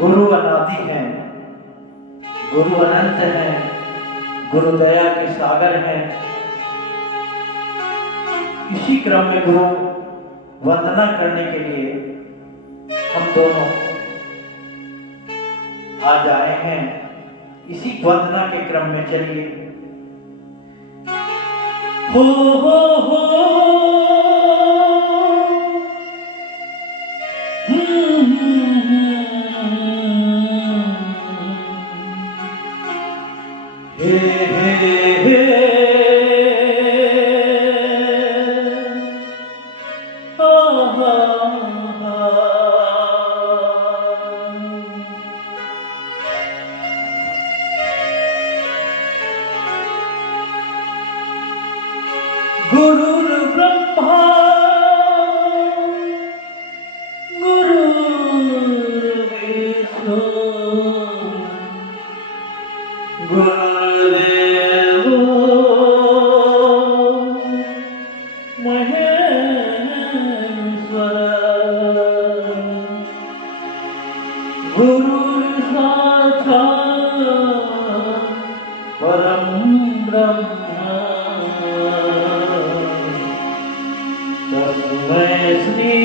गुरु अनादि हैं, गुरु अनंत हैं, गुरु दया के सागर हैं। इसी क्रम में गुरु वंदना करने के लिए हम दोनों आज आए हैं। इसी वंदना के क्रम में चलिए हो गुरुर्ब्रह्मा गुरुर्विष्णु गुरुर्देवो महेश्वरः गुरुर्साक्षात् परं ब्रह्म तस्मै श्री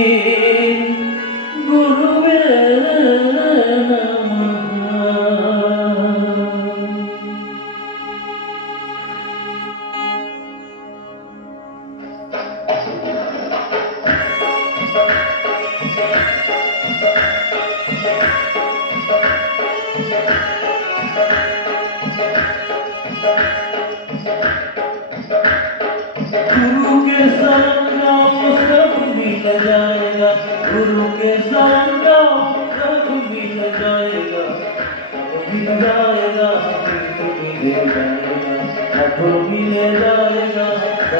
गुरुवे गुरु के शरण जाओ सब मिल जाएगा, गुरु के शरण जाओ सब मिल जाएगा, मिल जाएगा, मिल जाएगा, मिल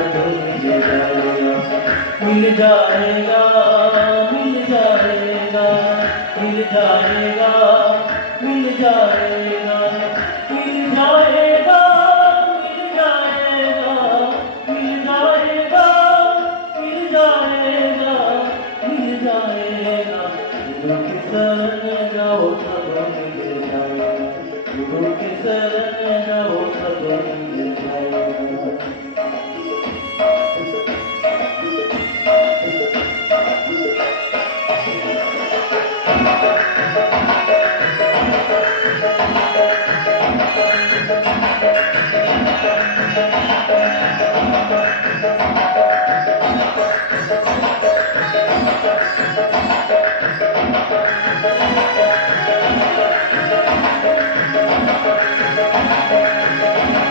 जाएगा, मिल जाएगा, मिल जाएगा, मिल जाएगा, मिल जाएगा, मिल जाएगा, मिल जाएगा, गुरु के शरण जाओ सब मिल जाएगा, गुरु के शरण जाओ सब मिल जाएगा।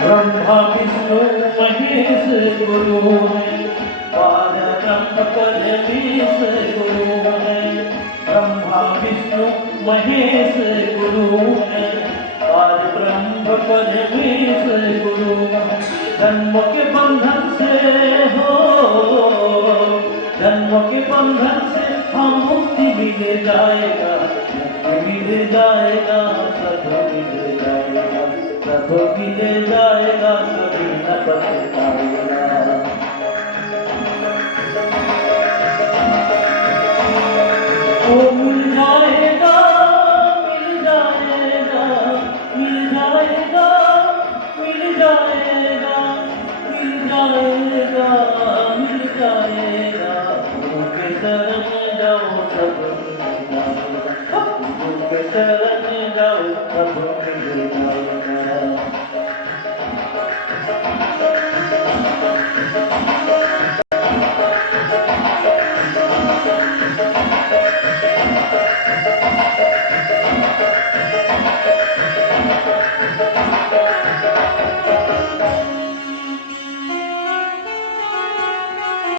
ब्रह्मा विष्णु महेश गुरु है, पाद ब्रह्म परमेश गुरु है। ब्रह्मा विष्णु महेश गुरु है, पाद ब्रह्म परमेश गुरु है। जन्म के बंधन से हो, जन्म के बंधन से हम मुक्ति मिल जाएगा, मिल जाएगा, सब मिल जाएगा, सब मिल जाएगा, कभी न पछताएगा। ओ मिल जाएगा, मिल जाएगा, मिल जाएगा, मिल जाएगा, मिल जाएगा, मिल जाएगा। गुरु के शरण जाओ सब